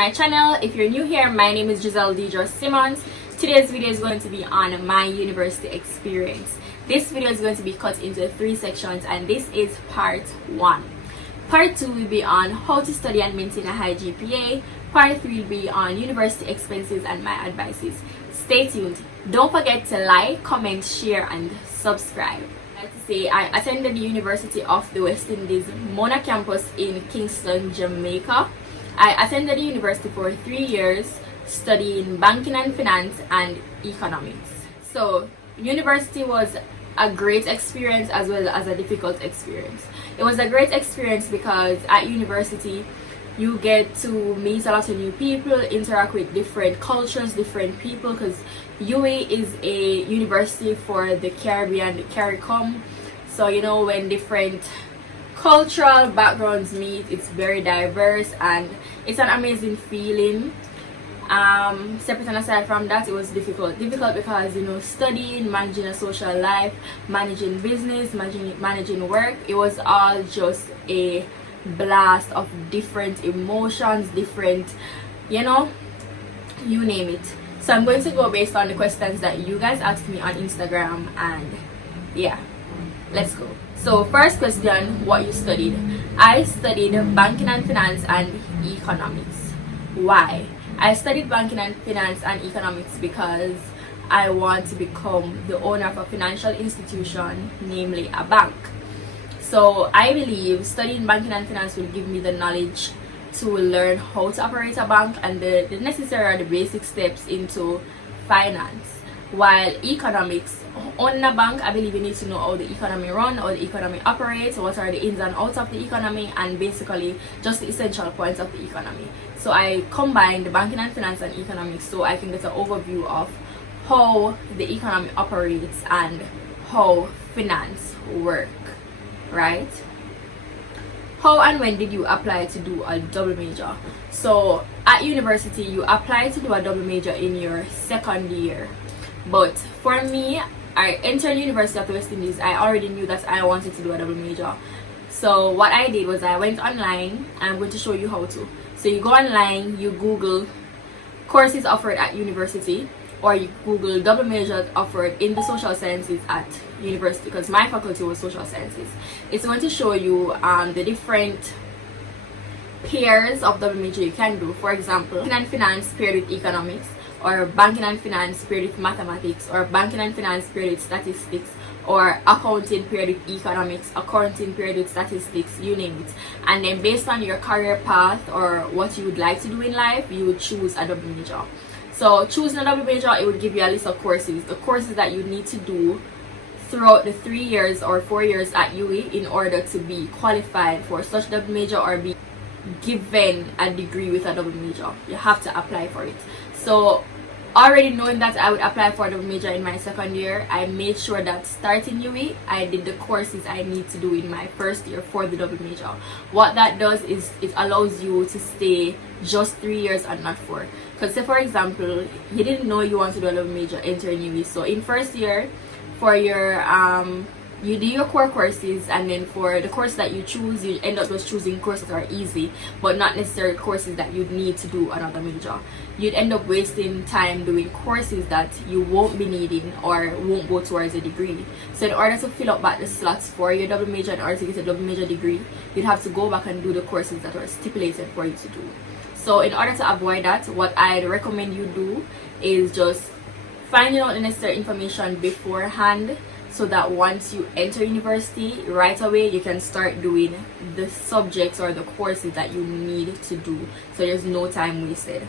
my channel. If you're new here, my name is Giselle Deidre Simmons. Today's video is going to be on my university experience. This video is going to be cut into 3 sections, and this is part 1. Part 2 will be on how to study and maintain a high GPA. Part 3 will be on university expenses and my advices. Stay tuned. Don't forget to like, comment, share, and subscribe. I attended the University of the West Indies Mona campus in Kingston, Jamaica. I attended the university for 3 years, studying banking and finance and economics. So university was a great experience as well as a difficult experience. It was a great experience because at university you get to meet a lot of new people, interact with different cultures, different people, because UWI is a university for the Caribbean, the CARICOM. So you know, when different cultural backgrounds meet, it's very diverse and it's an amazing feeling. Separate and aside from that, it was difficult because, you know, studying, managing a social life, managing business, managing work, it was all just a blast of different emotions, different, you know, you name it. So I'm going to go based on the questions that you guys asked me on Instagram, and yeah, let's go. So first question, what you studied? I studied banking and finance and economics. Why? I studied banking and finance and economics because I want to become the owner of a financial institution, namely a bank. So I believe studying banking and finance will give me the knowledge to learn how to operate a bank and the necessary or the basic steps into finance. While economics, owning a bank, I believe you need to know how the economy runs, how the economy operates, what are the ins and outs of the economy, and basically just the essential points of the economy. So I combined the banking and finance and economics so I can get an overview of how the economy operates and how finance work, right? How and when did you apply to do a double major? So at university, you apply to do a double major in your second year. But for me, I entered University of the West Indies. I already knew that I wanted to do a double major. So what I did was I went online. I'm going to show you how to. So you go online, you Google courses offered at university, or you Google double majors offered in the social sciences at university, because my faculty was social sciences. It's going to show you the different pairs of double major you can do. For example, banking and finance paired with economics, or banking and finance paired with mathematics, or banking and finance paired with statistics, or accounting paired with economics, accounting paired with statistics, you name it. And then based on your career path or what you would like to do in life, you would choose a double major. So choosing a double major, it would give you a list of courses, the courses that you need to do throughout the 3 years or 4 years at UWI in order to be qualified for such double major or be given a degree with a double major. You have to apply for it. So already knowing that I would apply for a double major in my second year, I made sure that starting UWI, I did the courses I need to do in my first year for the double major. What that does is it allows you to stay just 3 years and not 4. Because say for example, you didn't know you want to do a double major, enter UWI. So in first year, for your you do your core courses, and then for the course that you choose, you end up just choosing courses that are easy but not necessarily courses that you'd need to do another major. You'd end up wasting time doing courses that you won't be needing or won't go towards a degree. So in order to fill up back the slots for your double major, in order to get a double major degree, you'd have to go back and do the courses that were stipulated for you to do. So in order to avoid that, what I'd recommend you do is just finding out the necessary information beforehand, so that once you enter university, right away you can start doing the subjects or the courses that you need to do, so there's no time wasted.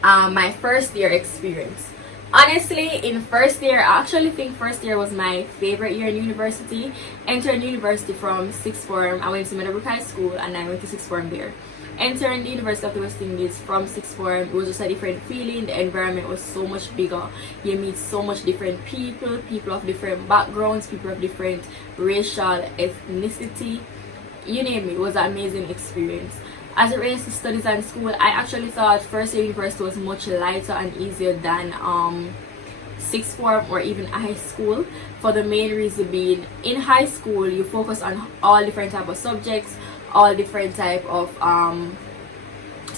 My first year experience, honestly, in first year, I actually think first year was my favorite year in university. Entered university from sixth form, I went to Meadowbrook High School and I went to sixth form there. Entering the University of the West Indies from sixth form, it was just a different feeling. The environment was so much bigger. You meet so much different people, people of different backgrounds, people of different racial ethnicity, you name it. It was an amazing experience. As it relates to studies and school, I actually thought first year university was much lighter and easier than sixth form or even high school, for the main reason being, in high school you focus on all different type of subjects, all different type of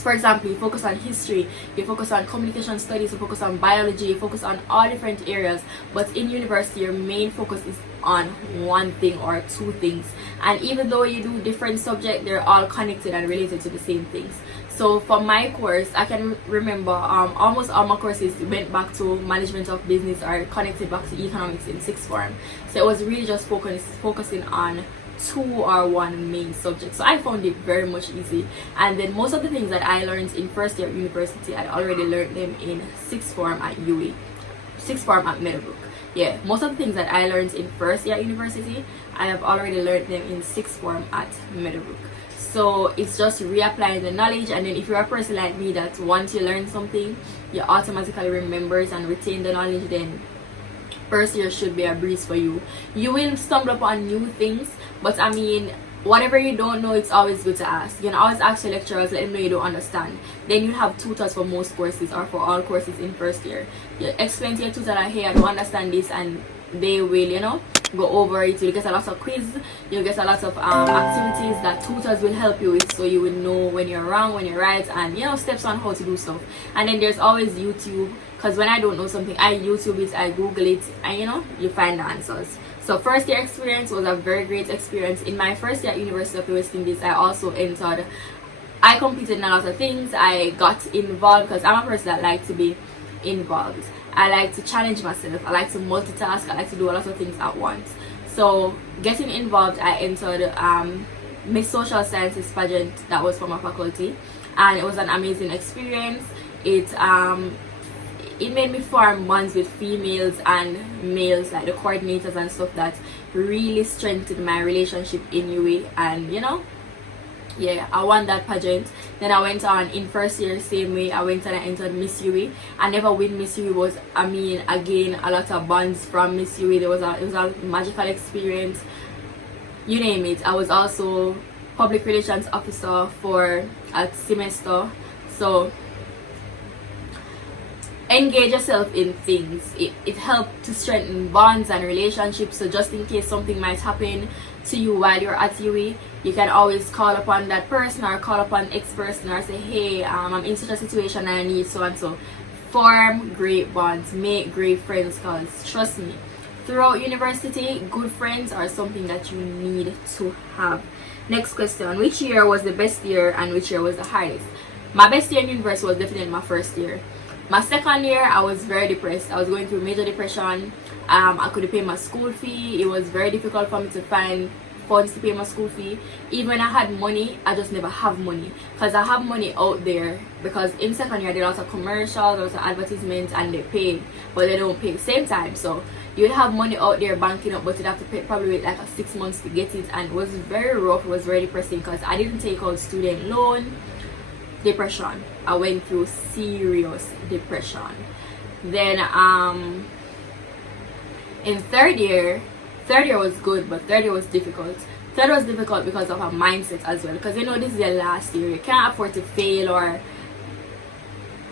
For example, you focus on history, you focus on communication studies, you focus on biology, you focus on all different areas, but in university your main focus is on one thing or two things. And even though you do different subjects, they're all connected and related to the same things. So for my course, I can remember almost all my courses went back to management of business or connected back to economics in sixth form. So it was really just focusing on two or one main subject. So I found it very much easy. And then most of the things that I learned in first year at university, I already learned them in sixth form at UWI, sixth form at Meadowbrook. Yeah, most of the things that I learned in first year at university, I have already learned them in sixth form at Meadowbrook. So it's just reapplying the knowledge. And then if you're a person like me that once you learn something, you automatically remembers and retain the knowledge, then first year should be a breeze for you. You will stumble upon new things, but I mean, whatever you don't know, it's always good to ask. You can always ask your lecturers, let them know you don't understand. Then you have tutors for most courses or for all courses in first year. You explain to your tutor that, hey, I don't understand this, and they will, you know, go over it. You'll get a lot of quiz, you'll get a lot of activities that tutors will help you with, so you will know when you're wrong, when you're right, and you know, steps on how to do stuff. And then there's always YouTube, because when I don't know something, I YouTube it, I Google it, and you know, you find the answers. So first year experience was a very great experience. In my first year at University of the West Indies, I competed in a lot of things. I got involved because I'm a person that likes to be involved. I like to challenge myself, I like to multitask, I like to do a lot of things at once. So getting involved, I entered Miss Social Sciences pageant that was for my faculty, and it was an amazing experience. It made me form bonds with females and males, like the coordinators and stuff, that really strengthened my relationship in UWI. And you know, yeah, I won that pageant. Then I went on in first year, same way, I went and I entered Miss UWI. I never win Miss UWI was, I mean, again, a lot of bonds from Miss UWI. It was a magical experience, you name it. I was also public relations officer for a semester. So engage yourself in things. It helped to strengthen bonds and relationships. So just in case something might happen to you while you're at UWI, you can always call upon that person or call upon X person or say, hey, I'm in such a situation and I need so and so. Form great bonds, make great friends, because trust me, throughout university, good friends are something that you need to have. Next question, which year was the best year and which year was the hardest? My best year in university was definitely my first year. My second year, I was very depressed. I was going through major depression. I couldn't pay my school fee. It was very difficult for me to find funds to pay my school fee. Even when I had money, I just never have money, because I have money out there, because in second year there are lots of commercials, lots of advertisements, and they pay, but they don't pay at the same time. So you'd have money out there banking up, but you'd have to pay probably like 6 months to get it, and it was very rough. It was very depressing because I didn't take out student loan. Depression, I went through serious depression. Then in third year was good, but third year was difficult. Third was difficult because of our mindset as well, because you know, this is your last year. You can't afford to fail or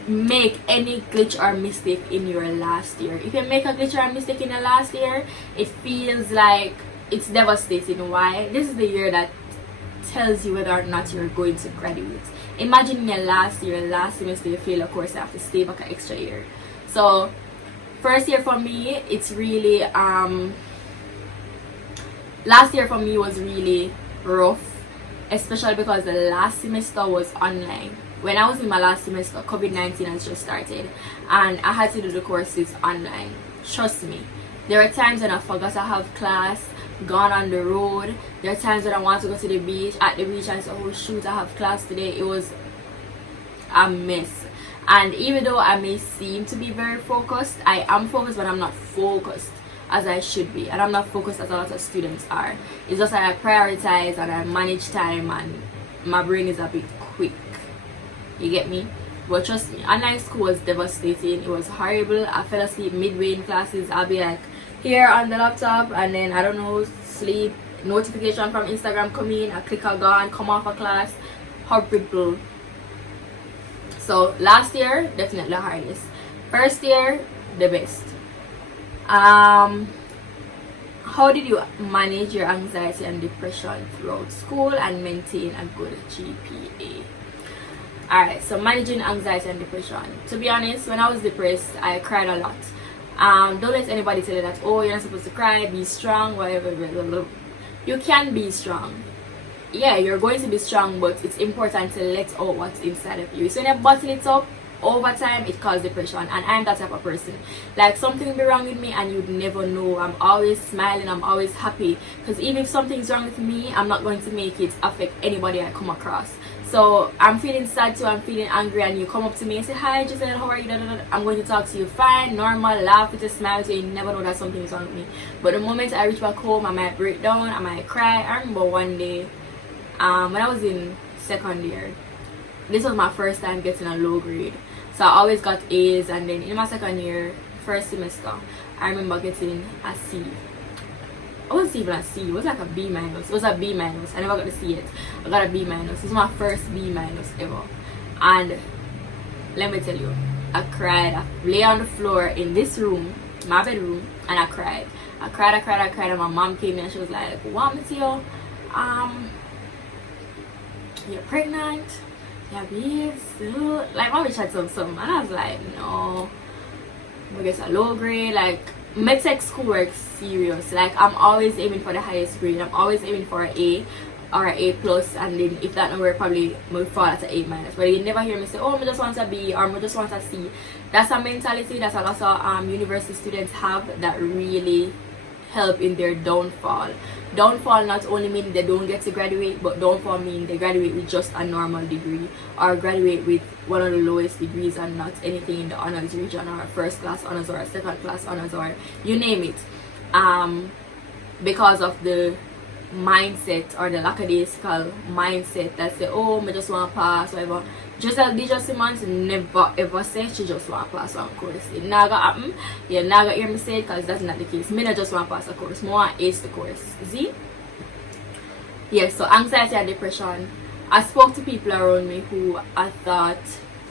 make any glitch or mistake in your last year. If you make a glitch or a mistake in your last year, it feels like it's devastating. Why? This is the year that tells you whether or not you're going to graduate. Imagine in your last year, last semester, you fail a course, you have to stay back an extra year. So first year for me, it's really last year for me was really rough, especially because the last semester was online. When I was in my last semester, COVID-19 has just started and I had to do the courses online. Trust me, there are times when I forgot to have class, gone on the road. There are times when I want to go to the beach, at the beach, and say, oh shoot, I have class today. It was a mess. And even though I may seem to be very focused, I am focused, but I'm not focused as I should be, and I'm not focused as a lot of students are. It's just that I prioritize and I manage time, and my brain is a bit quick, you get me? But trust me, online school was devastating. It was horrible. I fell asleep midway in classes. I'll be like here on the laptop, and then I don't know, sleep, notification from Instagram come in, I click a gone, come off a class. Horrible. So last year, definitely the hardest. First year, the best. How did you manage your anxiety and depression throughout school and maintain a good GPA? Alright, so managing anxiety and depression. To be honest, when I was depressed, I cried a lot. Don't let anybody tell you that, oh, you're not supposed to cry, be strong, whatever, blah, blah, blah. You can be strong. Yeah, you're going to be strong, but it's important to let out what's inside of you. So when you bottle it up, over time it causes depression, and I'm that type of person. Like, something will be wrong with me and you'd never know. I'm always smiling, I'm always happy, because even if something's wrong with me, I'm not going to make it affect anybody I come across. So I'm feeling sad too, I'm feeling angry, and you come up to me and say, hi Giselle, how are you? I'm going to talk to you fine, normal, laugh with a smile, so you never know that something is wrong with me. But the moment I reach back home, I might break down, I might cry. I remember one day, when I was in second year, this was my first time getting a low grade. So I always got A's, and then in my second year, first semester, I remember getting a C. It wasn't even a C, it was like a B minus. It was a B minus. I never got to see it. I got a B minus. This is my first B minus ever. And let me tell you, I cried. I lay on the floor in this room, my bedroom, and I cried. I cried, and my mom came in and she was like, what, Mateo? You're pregnant? Yeah, babes, like, mommy tried something, and I was like, no, I guess a low grade. Like, medtech schoolwork serious. Like, I'm always aiming for the highest grade. I'm always aiming for an A or an A plus, and then if that number probably will fall at an A minus. But you never hear me say, oh, I just want a B or I just want a C. That's a mentality that a lot of university students have that really help in their downfall. Downfall not only mean they don't get to graduate, but downfall mean they graduate with just a normal degree, or graduate with one of the lowest degrees and not anything in the honors region, or a first class honors, or a second class honors, or you name it, because of the mindset or the lackadaisical mindset that say, oh, I just want to pass, whatever. Giselle D. Simmons never ever said she just want to pass one course. It never happen. You never hear me say it, because that's not the case. Me not just want to pass a course. I want to ace the course. See? Yes, so anxiety and depression. I spoke to people around me who I thought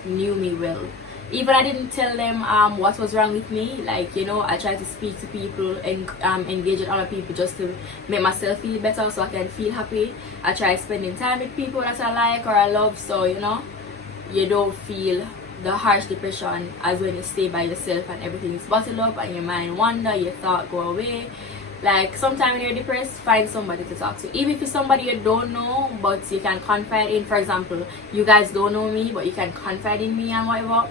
knew me well. Even I didn't tell them what was wrong with me. Like, you know, I try to speak to people and engage with other people just to make myself feel better, so I can feel happy. I try spending time with people that I like or I love, so, you know, you don't feel the harsh depression as when you stay by yourself and everything is bottled up and your mind wander, your thought go away. Like, sometimes when you're depressed, find somebody to talk to. Even if it's somebody you don't know, but you can confide in. For example, you guys don't know me, but you can confide in me and whatever.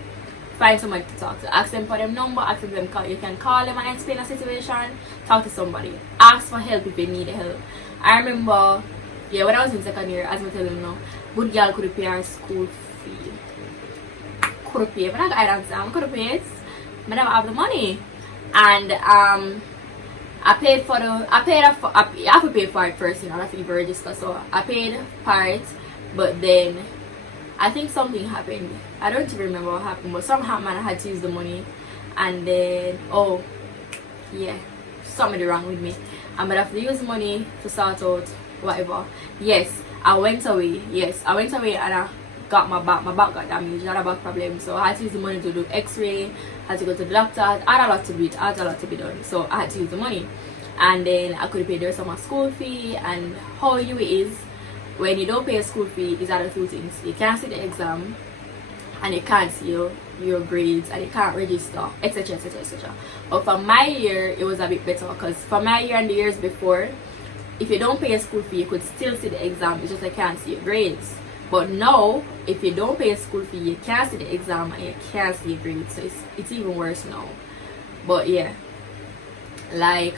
Find somebody to talk to. Ask them for them number, ask them you can call them and explain a situation. Talk to somebody. Ask for help if you need help. I remember, yeah, when I was in second year, as I tell you now, good girl could pay our school fee. Could pay, but I got answer. I could pay it. I never have the money. And I paid for you have to pay for it first, you know, that's if you register. So I paid for it, but then I think something happened. I don't even remember what happened, but something happened and I had to use the money. And then, oh, yeah, something wrong with me. I'm gonna have to use money to sort out whatever. Yes, I went away. Yes, I went away and I got my back. My back got damaged, not a back problem. So I had to use the money to do x-ray, had to go to the doctor. I had a lot to be done. So I had to use the money. And then I could pay the rest of my school fee. And how you is, when you don't pay a school fee, is out of two things. You can't see the exam, and you can't see your grades, and you can't register, etc, etc, etc. But for my year, it was a bit better, because for my year and the years before, if you don't pay a school fee, you could still see the exam, it's just you can't see your grades. But now, if you don't pay a school fee, you can't see the exam and you can't see your grades, so it's even worse now. But yeah, like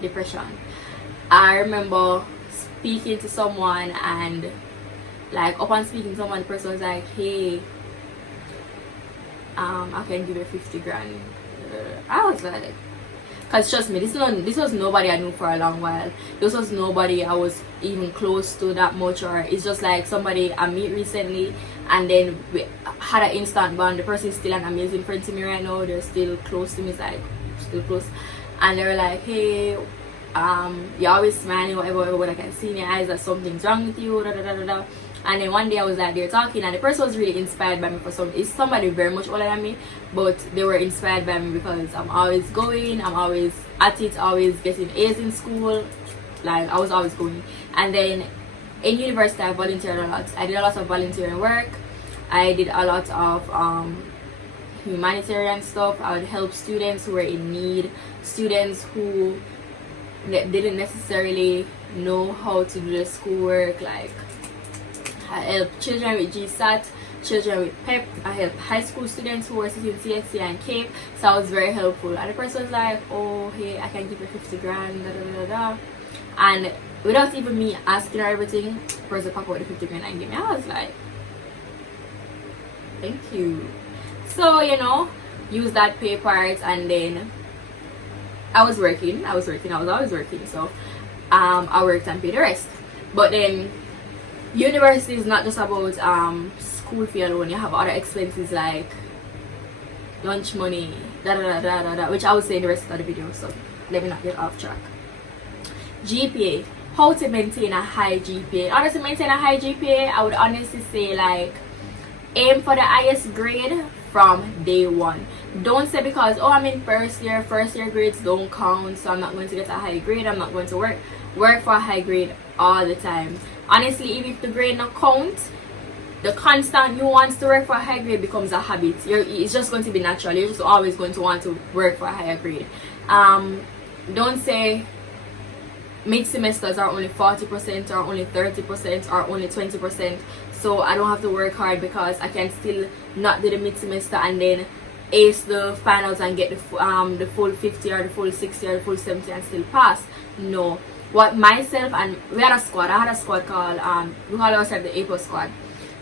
depression. I remember speaking to someone, and like upon speaking to someone, the person was like, hey, I can give you 50 grand. I was like, because trust me, this was nobody I knew for a long while. This was nobody I was even close to that much, or it's just like somebody I meet recently, and then we had an instant bond. The person is still an amazing friend to me right now. They're still close to me, it's like still close. And they were like, hey, you're always smiling, whatever, but I can see in your eyes that something's wrong with you, da, da, da, da, da. And then one day I was like, they're talking, and the person was really inspired by me for some. It's somebody very much older than me, but they were inspired by me because I'm always going, I'm always at it, always getting A's in school. Like I was always going. And then in university I volunteered a lot. I did a lot of volunteering work. I did a lot of humanitarian stuff. I would help students who were in need, students who didn't necessarily know how to do the schoolwork. Like I helped children with GSAT, children with PEP. I helped high school students who were sitting CXC and CAPE. So I was very helpful. And the person was like, oh hey, I can give you 50 grand, da da da da. And without even me asking her everything, the person packed out the 50 grand and gave me. I was like, thank you. So use that pay part. And then I was always working, so I worked and paid the rest. But then university is not just about school fee alone. You have other expenses like lunch money, da da da da da da, which I will say in the rest of the video, so let me not get off track. GPA, how to maintain a high GPA. Honestly, maintain a high GPA, I would honestly say like aim for the highest grade from day one. Don't say because oh I'm in first year grades don't count, so I'm not going to get a high grade, I'm not going to work for a high grade all the time. Honestly, even if the grade not count, the constant you want to work for a high grade becomes a habit. It's just going to be natural. You're just always going to want to work for a higher grade. Don't say mid semesters are only 40% or only 30% or only 20%, so I don't have to work hard because I can still not do the mid semester and then ace the finals and get the full 50 or the full 60 or the full 70 and still pass. No. What myself and I had a squad called we call ourselves the A+ squad.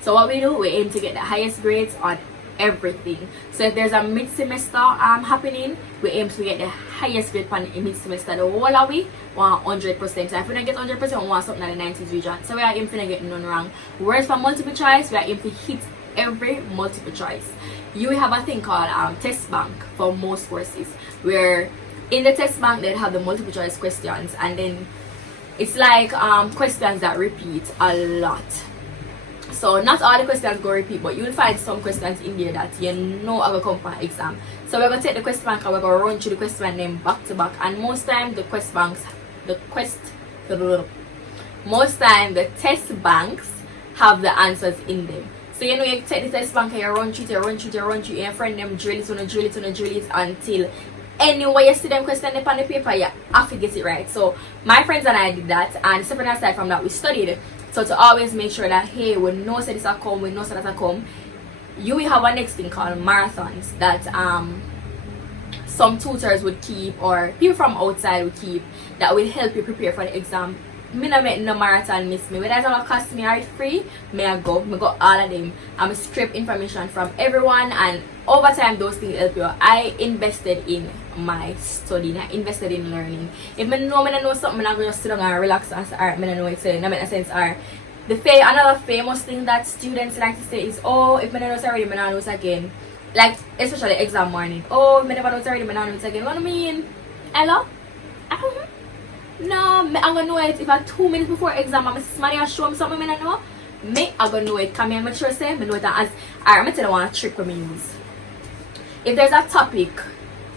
So what we do, we aim to get the highest grades on everything. So if there's a mid semester happening, we aim to get the highest grade on the mid semester. The whole of we want 100%. So if we don't get 100%, we want something in the 90s region. So we are aiming to get none wrong. Whereas for multiple choice, we are aiming to hit every multiple choice. You have a thing called test bank for most courses, where in the test bank they have the multiple choice questions, and then it's like questions that repeat a lot. So not all the questions go repeat, but you'll find some questions in there that are gonna come for exam. So we're gonna take the question bank and we're gonna run through the question name back to back. And most time the test banks have the answers in them. So you take the test bank and you run through, your friend them drill it until anyway you see them question up on the paper, you have to get it right. So my friends and I did that, and separate aside from that we studied. So to always make sure that hey, we know say this will come, we know say that will come, you will have a next thing called marathons that some tutors would keep or people from outside would keep that will help you prepare for the exam. Me not make no marathon miss me. Whether it's gonna cost me or it's free, I go all of them. I'm scrape information from everyone, and over time those things help you. I invested in my studying, I invested in learning. If I know something, I'm gonna just sit down and relax and say, alright, I know it's saying, make sense. Or another famous thing that students like to say is, oh, if I don't know it's already, I don't know it again. Like especially exam morning. Oh, if I never know it's already, I don't know it again. What do you mean? Hello? No, I'm gonna know it if I 2 minutes before exam I'm somebody and show me something I don't know. I'm gonna know it. Come here, make sure say I know it as alright, I'm gonna tell you one trick we use. If there's a topic,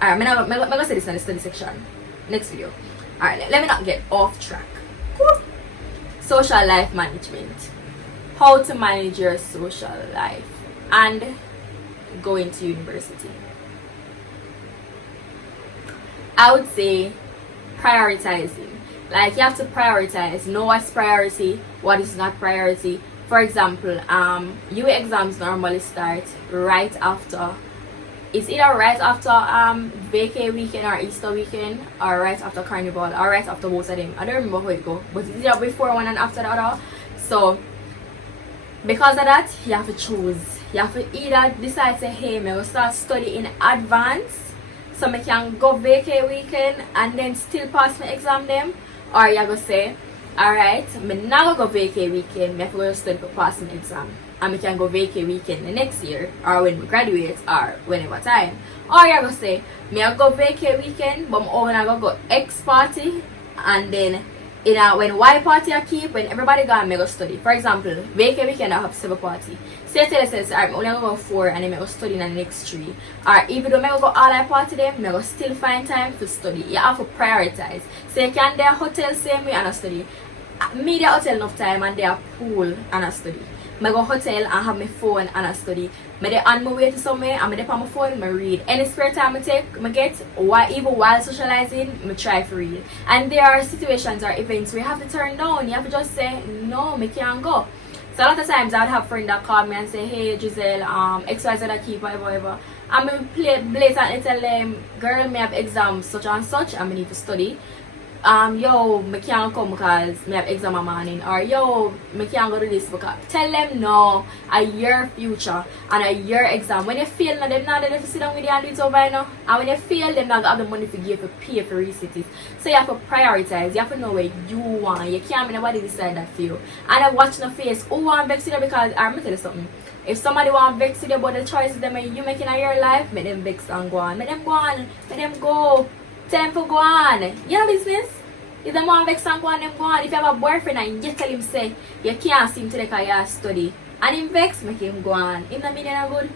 alright, I'm gonna say this in the study section. Next video. Alright, let me not get off track. Cool. Social life management. How to manage your social life and going to university. I would say prioritizing. Like you have to prioritize, know what's priority, what is not priority. For example, UE exams normally start right after, it's either right after vacay weekend or Easter weekend, or right after carnival, or right after both of them. I don't remember how it go, but it's either before one and after the other. So because of that, you have to choose. You have to either decide say, hey, I'm gonna start study in advance so I can go vacay weekend and then still pass my exam them, or you go say, alright, I'm not gonna go vacay weekend, I have to go study for pass my exam, and I can go vacay weekend the next year or when we graduate or whenever time. Or you go say, I go vacay weekend but I'm gonna go X party and then when Y party I keep, when everybody gone, me go study. For example, vacay weekend I have 7 party. Say tell us, I'm only gonna go 4 and then I go study in the next 3. Or even though I go all I party them, I go still find time to study. You have to prioritize. So you can there hotel same way and I study. Me there hotel enough time and there pool and I study. I go hotel and have my phone and I study. I dey on my way to somewhere and I dey on my phone, I read. Any spare time I take, I get, even while socializing, I try to read. And there are situations or events where you have to turn down. You have to just say, no, I can't go. So a lot of times I would have friends that call me and say, hey Giselle, XYZ I keep, whatever. And I play blatantly tell them, girl, I have exams such and such, and I need to study. Yo, I can't come because I have exam in the morning. Or yo, I can't go to this because tell them no, a year future and a year exam. When you fail, them not going to sit down with you and do it over now. And when you fail, them not have the money to give to pay for receipt. So you have to prioritize. You have to know where you want. You can't make nobody decide that for you. And I watch no face. Who want vex you because I'm gonna tell you something. If somebody want vex you about the choices them you making in your life, make them vex and go on. Make them go on. Make them go. Time for go on. You know business? If them want vex and go on, them go on. If you have a boyfriend and you tell him say you can't see him today because you study and him vex, make him go on. Him not mean no good.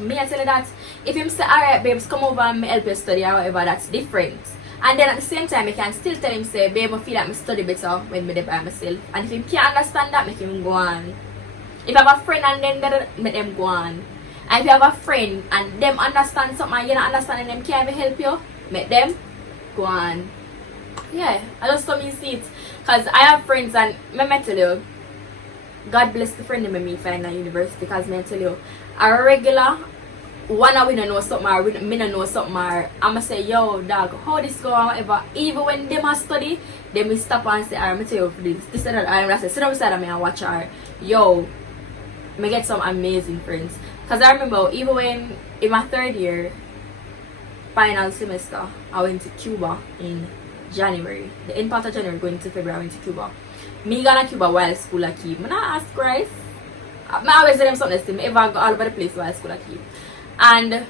Me I tell you that. If him say alright babes, come over and me help you study or whatever, that's different. And then at the same time, I can still tell him say, babe, I feel like I study better when I by myself. And if him can't understand that, make him go on. If you have a friend and then make them go on. And if you have a friend and them understand something and you not understanding them can't even help you, make them go on. Yeah, I just told me see it. Because I have friends and I tell you, God bless the friend that me find at university because I tell you, a regular one of we don't know something or me don't know something or I'ma say, yo dog, how this go and whatever. Even when them a study, they will stop and say, alright, me tell you this and that. I say, sit down beside me and watch her. Yo, me get some amazing friends. Because I remember even when in my 3rd year final semester, I went to Cuba in January. The end part of January going to February, I went to Cuba. Me gonna Cuba while school I keep. I not ask Christ. I always tell them something to me. Ever go all over the place while school I keep. And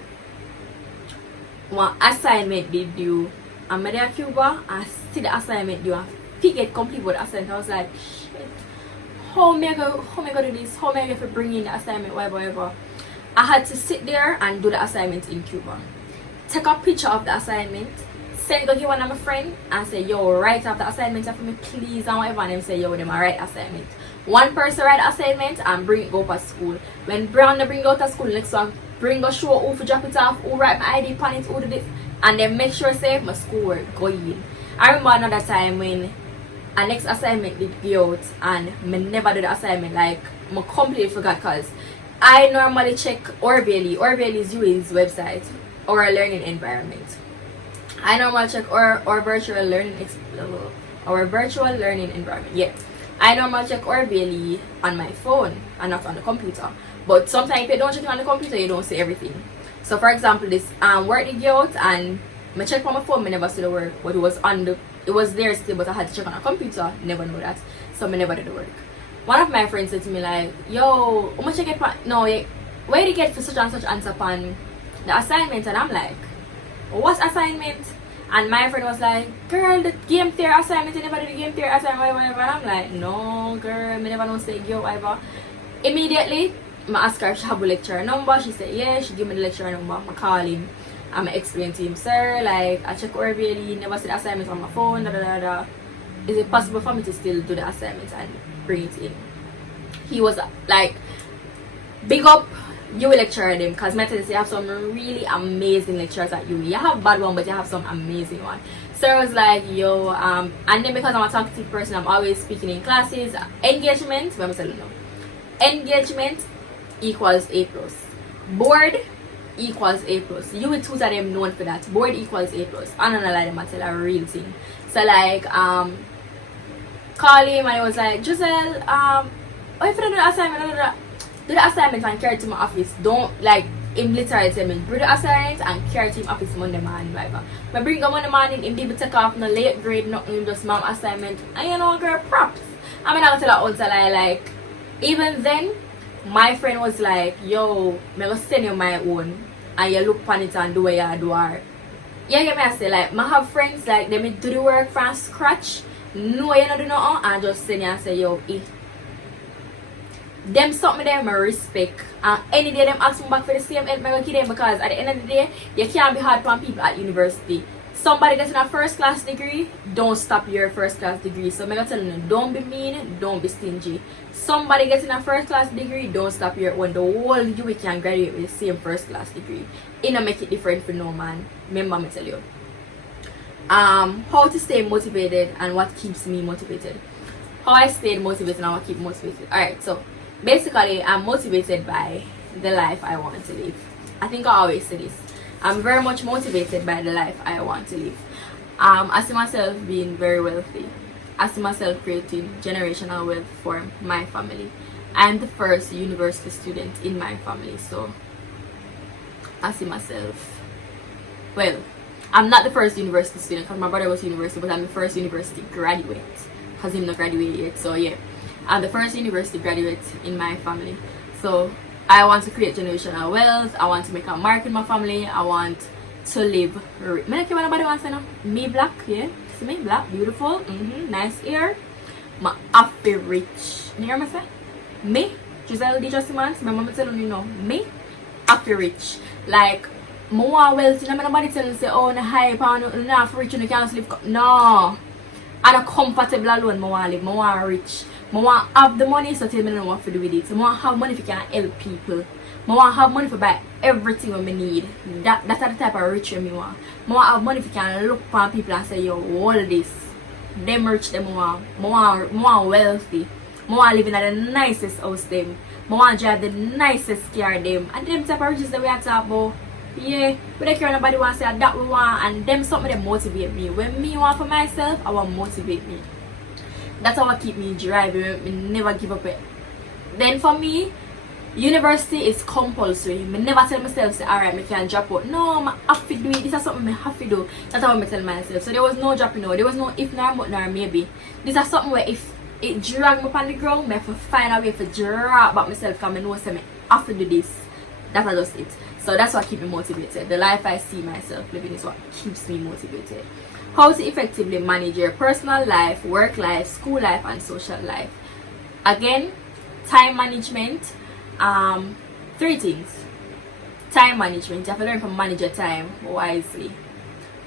one assignment did due. I'm there at Cuba and see the assignment due. I forget complete what the assignment. I was like, shit. How am I gonna do this? How am I going to bring in the assignment? Whatever. I had to sit there and do the assignment in Cuba. Take a picture of the assignment. Send it to one of my friend and say, yo, write up the assignment for me, please, and whatever. And them say, yo, them a write assignment. One person write the assignment and bring it go to school. When Brown bring it out to school, next one bring a show who for drop it off, who write my ID on it, who do this, and then make sure say my schoolwork go in. I remember another time when a next assignment did go out and me never do the assignment, like I completely forgot because I normally check Orvally. Orvally is UA's website or a learning environment. I normally check or virtual learning environment. Yeah, I normally check Orvally on my phone and not on the computer. But sometimes if you don't check it on the computer, you don't see everything. So for example, this work did go out and I check on my phone, I never see the work, but it was there still, but I had to check on a computer. Never know that, so I never did the work. One of my friends said to me like, yo, how much you get? Where do you get for such and such answer upon the assignment? And I'm like, what assignment? And my friend was like, girl, the game theory assignment, you never did the game theory assignment, whatever. And I'm like, no, girl, I never know say yo, whatever. Immediately, I asked her if she have a lecturer number. She said, yeah, she give me the lecturer number. I call him. I explain to him, sir, like, I check Orvally, never see the assignment on my phone, da da da da. Is it possible for me to still do the assignment and bring it in? He was like, big up you lecturer them, because you have some really amazing lecturers at UE. You have bad one, but you have some amazing one. So I was like, yo, and then because I'm a talkative person, I'm always speaking in classes. Engagement, what am I telling you? Engagement equals A+. Board equals A+. UE tutor them known for that. Board equals A+. I'm not gonna lie, them I tell a real thing. So like, call him and he was like, Giselle, oh, if you don't do the assignment, do the assignment and carry it to my office. Don't like him literally tell me, bring the assignment and carry it to my office Monday morning, whatever. But bring him Monday morning, him didn't take off no late grade, nothing, just mom assignment. And you know, girl, props. I'm not gonna tell her until I like, even then, my friend was like, yo, I'm gonna send you my own and you look on it and do what you do. Yeah, get me I say, like, I have friends like, they do the work from scratch. No, you don't do nothing and just send you and say, yo, them something them I respect. And any day them ask me back for the same help, I go give them, because at the end of the day, you can't be hard on people at university. Somebody getting a first class degree, don't stop your first class degree. So I'm gonna tell you, don't be mean, don't be stingy. Somebody getting a first class degree, don't stop your own. The whole you can graduate with the same first class degree. It don't make it different for no man. Remember me tell you. How to stay motivated and what keeps me motivated. How I stayed motivated and what keep motivated. Alright, so basically I'm motivated by the life I want to live. I think I always say this. I'm very much motivated by the life I want to live. I see myself being very wealthy. I see myself creating generational wealth for my family. I'm the first university student in my family, so I see myself, well, I'm not the first university student because my brother was university, but I'm the first university graduate because he's not graduated yet. So yeah, I'm the first university graduate in my family. So I want to create generational wealth. I want to make a mark in my family. I want to live rich. Me like what nobody wants to know. Me black, yeah. See me black, beautiful, nice hair. My happy rich. You hear me say? Me, Giselle D. Simmons. My mama telling you know. Me, happy rich. Like, more wealthy. Nobody telling you say, oh, no hype, no rich, you can't live. No. And a comfortable alone, I want to live. I want rich. I want to have the money, so tell me I know what to do with it. So I want to have money if you can help people. I want to have money for buy everything I need. That's the type of rich I want. I want to have money if you can look upon people and say, yo, all this. Them rich, them I want wealthy. I want to live in the nicest house them. I want to drive the nicest car them. And them type of riches that we are talking about. Yeah, but I care nobody want to say that we want, and them something that motivate me. When me want for myself, I want motivate me. That's how I keep me driving. Me never give up it. Then for me, university is compulsory. Me never tell myself say alright, me can drop out. No, I have to do it. This is something I have to do. That's how I tell myself. So there was no dropping out. There was no if nor but nor maybe. This is something where if it drag me up on the ground, I have to find a way to drop back myself because I know say I have to do this. That's just it. So that's what keeps me motivated. The life I see myself living is what keeps me motivated. How to effectively manage your personal life, work life, school life, and social life. Again, time management. 3 things. Time management. You have to learn to manage your time wisely.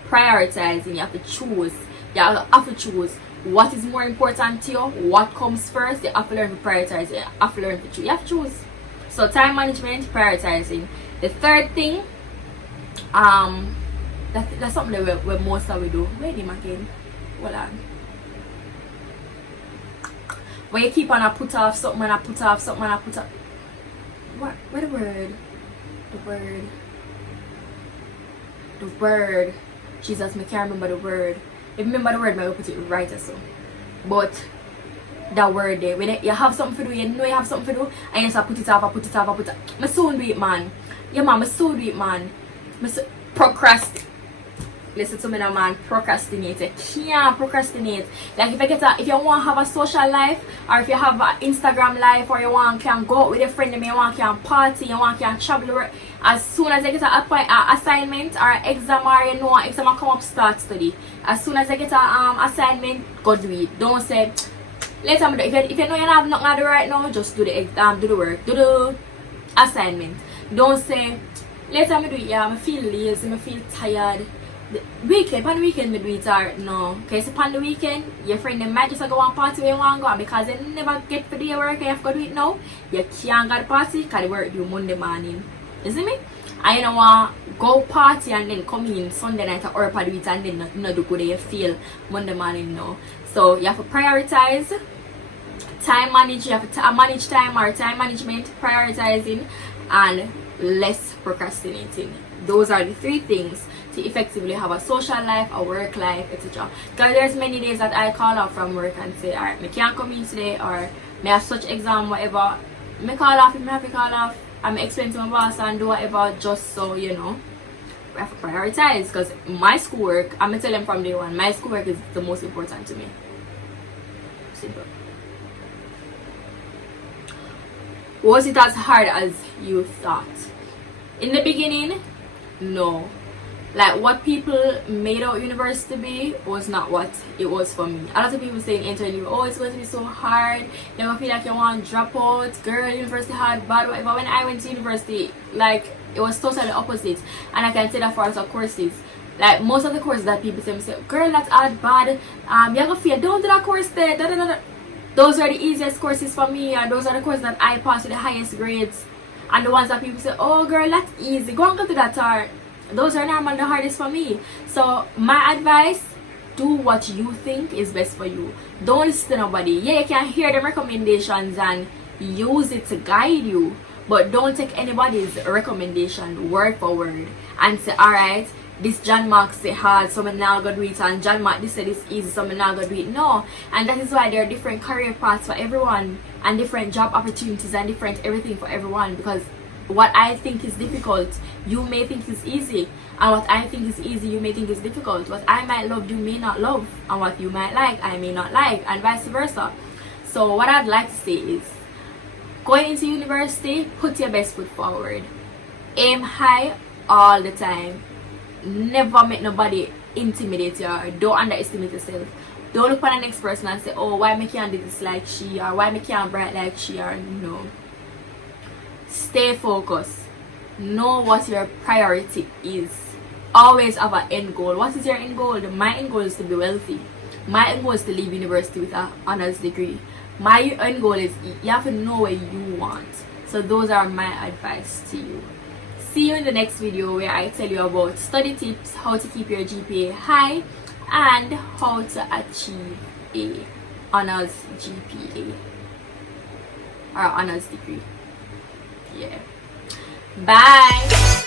Prioritizing. You have to choose. You have to choose what is more important to you, what comes first. You have to learn to prioritize. You have to learn to choose. You have to choose. So time management, prioritizing. The third thing, that's something that we most of we do. Wait him again. Hold on. Where you keep on a put off something and a put off something and a put off. What the word? The word. Jesus, I can't remember the word. If you remember the word, I will put it right or so. But that word there, when you have something to do, you know you have something to do, and you just put it off, I soon do it, man. Yeah, man, I so do it, man. Procrastinate. Listen to me now, man. Procrastinate. You can't procrastinate. Like if you want to have a social life, or if you have an Instagram life, or you want can go out with your friend, and you want can party, you want can travel. As soon as you get an assignment or an exam, or you know an exam come up, start study. As soon as you get an assignment, go do it. Don't say later. If you know you have nothing to do right now, just do the exam, do the work, do the assignment. Don't say later me do it. Yeah, I feel lazy, I feel tired. On the weekend me do it or no. Okay, so on the weekend your friend them might just go on party where you want to go, and because they never get for the work and you have to do it now, you can't go to the party because the work due Monday morning. You see me? And you don't want to go party and then come in Sunday night or do it and then not do good, you feel Monday morning now. So you have to prioritize, time manage, you have to manage time or time management, prioritizing, and less procrastinating. Those are the 3 things to effectively have a social life, a work life, etc. Because there's many days that I call off from work and say, alright, I can't come in today, or I have such exam, whatever. I call off if I have to call off. I'm explaining to my boss and do whatever just so, you know, I have to prioritize. Because my schoolwork, I'm going to tell them from day one, my schoolwork is the most important to me. Simple. Was it as hard as you thought? In the beginning, no. Like what people made out university to be was not what it was for me. A lot of people saying interview, oh, it's going to be so hard, you're gonna feel like you want to drop out, girl, university hard, bad, whatever. When I went to university, like it was totally opposite. And I can say that for lots of courses. Like most of the courses that people say, girl, that's hard, bad, you're gonna feel, don't do that course there, da, da, da, da. Those are the easiest courses for me, and those are the courses that I passed with the highest grades. And the ones that people say, oh girl, that's easy, go and go to that art. Those are normally the hardest for me. So my advice, do what you think is best for you. Don't listen to nobody. Yeah, you can hear the recommendations and use it to guide you, but don't take anybody's recommendation word for word and say, alright, this John Mark say hard, so I'm now gonna do it, and John Mark this said it's easy, so I'm now gonna do it. No. And that is why there are different career paths for everyone, and different job opportunities, and different everything for everyone. Because what I think is difficult, you may think is easy, and what I think is easy, you may think is difficult. What I might love, you may not love, and what you might like, I may not like, and vice versa. So what I'd like to say is, going into university, put your best foot forward, aim high all the time, never make nobody intimidate you, or don't underestimate yourself. Don't look at the next person and say, oh, why me can't do this like she, or why me can't bright like she, or no. Stay focused. Know what your priority is. Always have an end goal. What is your end goal? My end goal is to be wealthy. My end goal is to leave university with an honors degree. My end goal is you have to know what you want. So those are my advice to you. See you in the next video where I tell you about study tips, how to keep your GPA high, and how to achieve a honors GPA or honors degree. Yeah. Bye.